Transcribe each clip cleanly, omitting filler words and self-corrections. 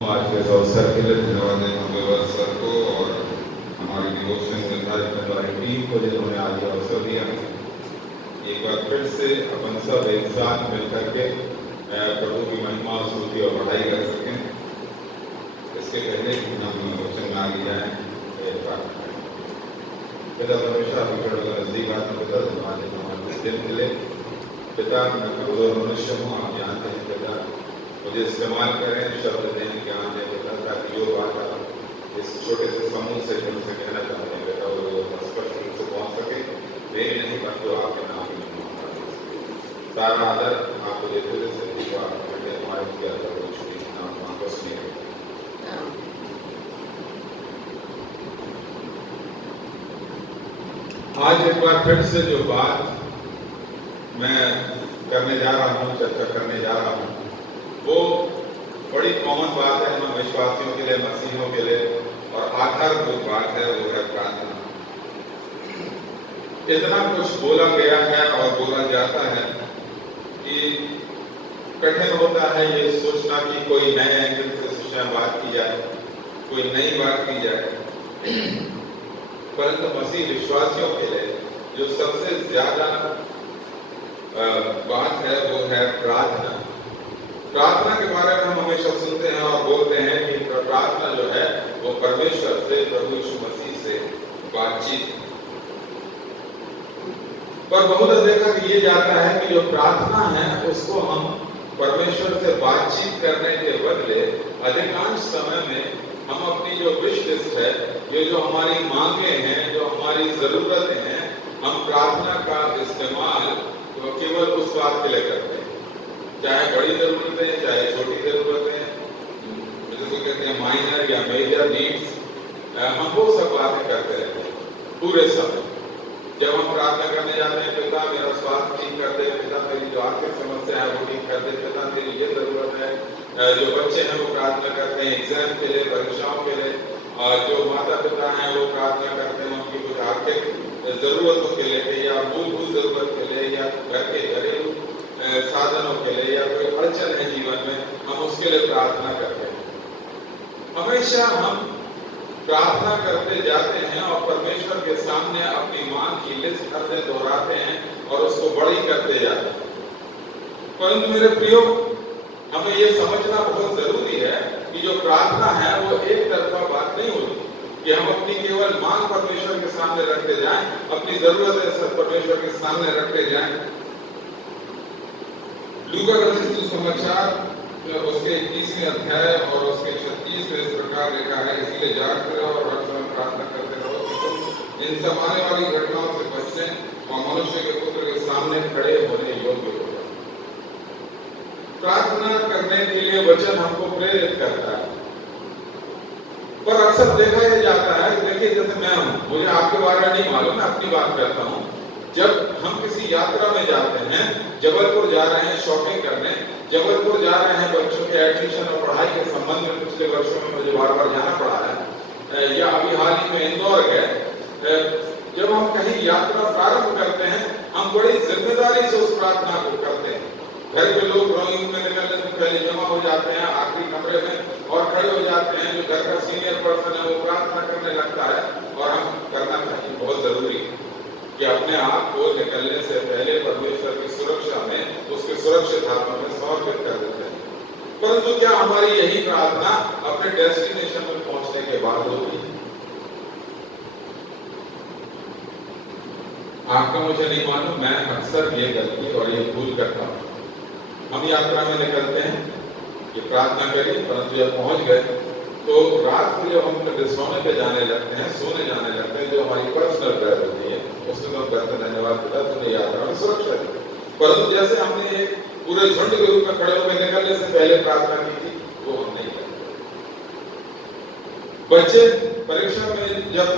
आज के इस अवसर के लिए धन्यवाद देना विवर सर को और हमारी डिवोशन निर्धारित करने वाली टीम को जिन्होंने आज ये अवसर दिया। एक बार फिर से अपन सब एक साथ मिलकर के प्रभु की महिमा स्तुति और बढ़ाई कर सकें। इसके पहले कि हम वचन में आगे जाएं, पिता परमेश्वर विकट नजदीक आते पिता धन्यवाद हमारे दिन के लिए। पिता मैं कमजोर मनुष्य हूँ, आप जानते हैं पिता, मुझे इस्तेमाल करें शब्द देने के आने पिता, ताकि जो बात आप इस छोटे से समूह से जिनसे कहना चाहते हैं पिता वो स्पष्ट रूप से पहुँच सके। मेरी नहीं बन तो आपके नाम में सारा आदर आपको देते हुए सभी को आप हमारे किया था वो छुट्टी नाम वापस नहीं करते। आज एक बार फिर से जो बात मैं करने जा रहा हूँ, चर्चा करने जा रहा हूँ, वो बड़ी कॉमन बात है हम विश्वासियों के लिए, मसीहियों के लिए, और आधारभूत बात है, वो है प्रार्थना। इतना कुछ बोला गया है और बोला जाता है कि कठिन होता है ये सोचना कि कोई नए एंगल से विषय बात की जाए, कोई नई बात की जाए। परंतु मसीह विश्वासियों के लिए जो सबसे ज्यादा बात है वो है प्रार्थना। प्रार्थना के बारे में हम हमेशा सुनते हैं और बोलते हैं कि प्रार्थना जो है वो परमेश्वर से, प्रभु यीशु मसीह से बातचीत। पर बहुत देखा कि ये जाता है कि जो प्रार्थना है उसको हम परमेश्वर से बातचीत करने के बदले अधिकांश समय में हम अपनी जो विश लिस्ट है, ये जो हमारी मांगे हैं, जो हमारी जरूरतें हैं, हम प्रार्थना का इस्तेमाल तो केवल उस बात के लिए करते हैं। चाहे बड़ी जरूरतें, चाहे छोटी जरूरतें, जिसको कहते हैं माइनर या मेजर नीड्स, हम वो सब बातें करते रहते हैं पूरे समय। जब हम प्रार्थना करने जाते हैं, पिता मेरा स्वास्थ्य ठीक कर दे, पिता मेरी जो आर्थिक समस्या है वो ठीक कर दे, पिता मेरी ये जरूरत है। जो बच्चे हैं वो प्रार्थना करते हैं एग्जाम के लिए, परीक्षाओं के लिए, जो माता पिता हैं वो प्रार्थना करते हैं उनकी कुछ आर्थिक जरूरतों के लिए या मूलभूत जरूरत के लिए या घर के घरेलू साधनों के लिए या कोई अड़चन है जीवन में, हम उसके लिए प्रार्थना करते हैं। हमेशा हम प्रार्थना करते जाते हैं और परमेश्वर के सामने अपनी मांग की लिस्ट हर दिन दोहराते हैं और उसको बड़ी करते जाते हैं। परंतु मेरे प्रियो, हमें यह समझना बहुत जरूरी है कि जो प्रार्थना है वो एक तरफा बात नहीं होती कि हम अपनी केवल मांग परमेश्वर के सामने रखते जाएं, अपनी जरूरतें सब परमेश्वर के सामने रखते जाएं। लूका रचित सुसमाचार उसके 21वें अध्याय और उसके 36 में इस प्रकार लिखा है, इसलिए जागते रहो और हर समय प्रार्थना करते रहो कि तुम इन सब आने वाली घटनाओं से बचने और मनुष्य के पुत्र के सामने खड़े होने योग्य हो। प्रार्थना करने के लिए वचन हमको प्रेरित करता है। पर अक्सर देखा यह जाता है, देखिए जैसे मैं हूं, मुझे आपके बारे में नहीं मालूम, मैं अपनी बात करता हूं। जब हम किसी यात्रा में जाते हैं, जबलपुर जा रहे हैं शॉपिंग करने, जबलपुर जा रहे हैं बच्चों के एडमिशन और पढ़ाई के संबंध में, पिछले वर्षों में मुझे बार बार जाना पड़ा है, या अभी हाल ही में इंदौर गए। जब हम कहीं यात्रा प्रारंभ करते हैं, हम बड़ी जिम्मेदारी से उस प्रार्थना को करते हैं। घर के लोग ड्राइंग में निकलने से पहले जमा हो जाते हैं आखिरी कमरे में और खड़े हो जाते हैं। जो घर का सीनियर पर्सन है वो प्रार्थना करने लगता है और हम करना चाहिए, बहुत जरूरी है कि अपने आप को निकलने से पहले परमेश्वर की सुरक्षा में, उसके सुरक्षित हाथों में समर्पित कर देते हैं। परंतु क्या हमारी यही प्रार्थना अपने डेस्टिनेशन में पहुंचने के बाद होगी? आपका मुझे नहीं मालूम, मैं अक्सर ये गलती और ये भूल करता हूँ। हम यात्रा में निकलते हैं कि प्रार्थना करिए, परंतु जब पहुंच गए तो रात को जब हम बिस्तरों पे जाने लगते हैं, सोने जाने लगते हैं, जो हमारी पर्सनल ड्राइव होती है, उसमें तो कहते धन्यवाद पिता तुमने यात्रा में सुरक्षा दी। परंतु जैसे हमने एक पूरे झुंड के रूप में खड़े होकर निकलने से पहले प्रार्थना की थी, वो हम नहीं करते। बच्चे परीक्षा में जब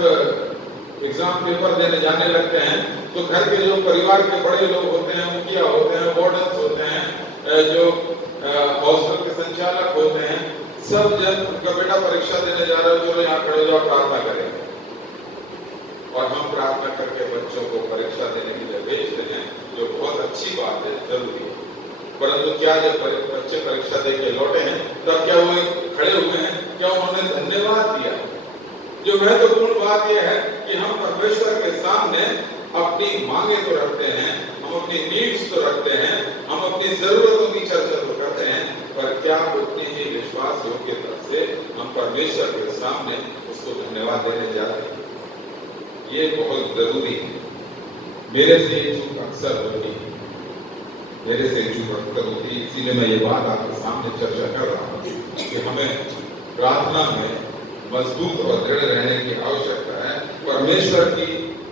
एग्जाम पेपर देने जाने लगते हैं तो घर के जो परिवार के बड़े लोग होते हैं, मुखिया होते हैं, वार्डन्स होते हैं, जो हॉस्टल के संचालक होते हैं, सब जन उनका बेटा परीक्षा देने जा रहे हो, चलो यहाँ खड़े हो जाओ प्रार्थना करेंगे। और हम प्रार्थना करके बच्चों को परीक्षा देने के लिए भेजते हैं, जो बहुत अच्छी बात है, जरूरी है। परंतु क्या जब बच्चे परीक्षा दे के लौटे हैं तब क्या वो खड़े हुए हैं, क्या उन्होंने धन्यवाद दिया? जो महत्वपूर्ण बात यह है कि हम परमेश्वर के सामने अपनी मांगे तो रखते हैं, हम अपनी नीड्स तो रखते हैं, हम अपनी जरूरतों की चर्चा तो करते हैं, पर क्या उतनी ही विश्वास योग्यता से हम परमेश्वर के सामने उसको धन्यवाद देने जा रहे हैं? ये बहुत जरूरी है। मेरे से ये चूक अक्सर होती है, मेरे से चूक अक्सर होती है, इसीलिए मैं ये बात आपके सामने चर्चा कर रहा हूँ कि हमें प्रार्थना में मजबूत और दृढ़ रहने की आवश्यकता है। परमेश्वर की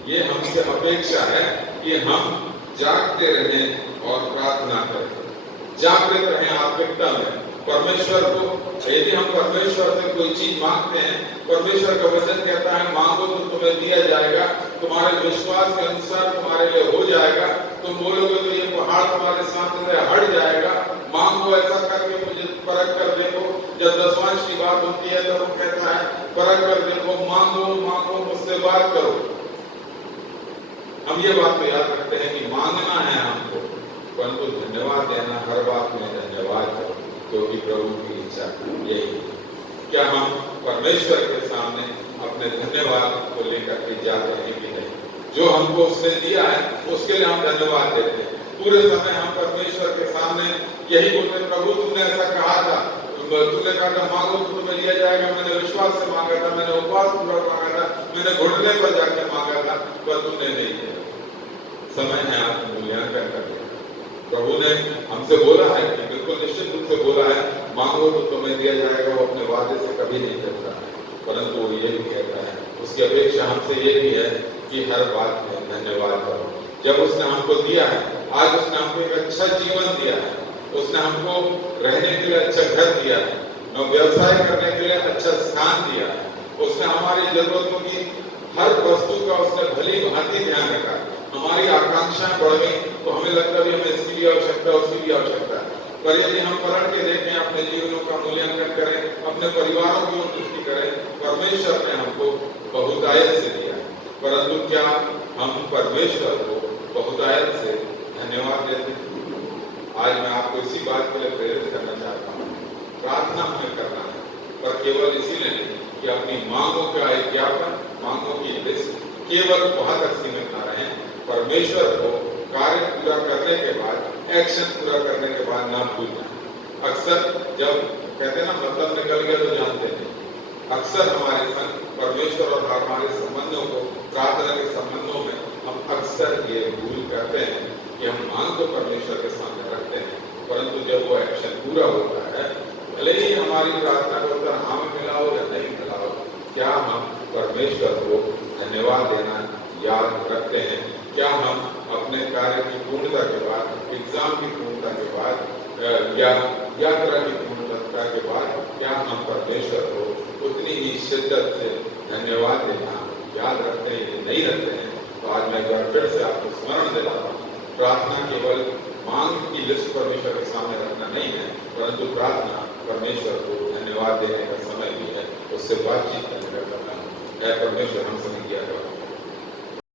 ये हमसे अपेक्षा है कि हम जागते रहें और प्रार्थना करें, जागृत रहें आत्मिकता में। परमेश्वर को, यदि हम परमेश्वर से कोई चीज मांगते हैं, परमेश्वर का वचन कहता है मांगो तो तुम्हें दिया जाएगा, तुम्हारे विश्वास के अनुसार तुम्हारे लिए हो जाएगा। तुम बोलोगे तो ये पहाड़ तुम्हारे सामने से हट जाएगा। मांगो ऐसा करके मुझे परख कर देखो। जब दशवांश की बात होती है तो वो कहता है परख कर देखो, मांगो मांगो मुझसे बात करो। हम ये बात तो याद रखते हैं कि मांगना है हमको, परंतु धन्यवाद देना, हर बात में धन्यवाद करो, क्योंकि प्रभु की इच्छा यही है। क्या हम परमेश्वर के सामने अपने धन्यवाद को लेकर के जाते हैं कि नहीं? जो हमको उसने दिया है उसके लिए हम धन्यवाद देते हैं। पूरे समय हम परमेश्वर के सामने यही बोलते हैं, प्रभु तुमने ऐसा कहा था, तुमने कहा था मांगो तो तुम्हें दिया जाएगा। मैंने विश्वास से मांगा था, मैंने उपवास पूरा मांगा था, मैंने घुटने पर जाके मांगा था, पर तुमने नहीं दिया। समय है आप मूल्यांकन करने। प्रभु ने हमसे बोला है कि बिल्कुल निश्चित रूप से बोला है मांगो तो तुम्हें दिया जाएगा। वो अपने वादे से कभी नहीं करता है, परंतु वो ये भी कहता है, उसकी अपेक्षा हमसे ये भी है कि हर बात में धन्यवाद करो। जब उसने हमको दिया है, आज उसने हमको एक अच्छा जीवन दिया है, उसने हमको रहने के लिए अच्छा घर दिया है, व्यवसाय करने के लिए अच्छा स्थान दिया है, उसने हमारी जरूरतों की हर वस्तु का उसने भली भांति ध्यान रखा। हमारी आकांक्षाएं बढ़ गई तो हमें लगता है हमें इसकी भी आवश्यकता, उसकी भी आवश्यकता है। पर यदि हम पलट के देखें, अपने जीवनों का मूल्यांकन करें, अपने परिवारों की ओर दृष्टि करें, परमेश्वर ने हमको बहुतायत से दिया है, परंतु क्या हम परमेश्वर को बहुतायत से धन्यवाद देते हैं? आज मैं आपको इसी बात के लिए प्रेरित करना चाहता हूँ। प्रार्थना हमें करना है, पर केवल इसीलिए नहीं कि अपनी मांगों का एक ज्ञापन, मांगों की लिस्ट केवल वहां तक सीमित न रहें। परमेश्वर को कार्य पूरा करने के बाद, एक्शन पूरा करने के बाद ना भूलना। अक्सर जब कहते हैं ना मतलब निकल गया तो जानते नहीं, अक्सर हमारे संग परमेश्वर और हमारे संबंधों को, प्रार्थना के संबंधों में हम अक्सर ये भूल करते हैं कि हम मांग तो परमेश्वर के सामने रखते हैं, परंतु जब वो एक्शन पूरा होता है, भले ही हमारी प्रार्थना का उत्तर हाँ में मिला हो या नहीं मिला हो, क्या हम परमेश्वर को धन्यवाद देना याद रखते हैं? क्या हम अपने कार्य की पूर्णता के बाद, एग्जाम की पूर्णता के बाद या यात्रा की पूर्णता के बाद, क्या हम परमेश्वर को उतनी ही शिद्दत से धन्यवाद देना याद रखते हैं या नहीं रखते हैं? तो आज मैं एक बार फिर से आपको स्मरण दिलाता हूँ, प्रार्थना केवल मांग की लिस्ट परमेश्वर के सामने रखना नहीं है, परंतु प्रार्थना परमेश्वर को धन्यवाद देने का समय भी है, उससे बातचीत करने का समय है। परमेश्वर हम समय किया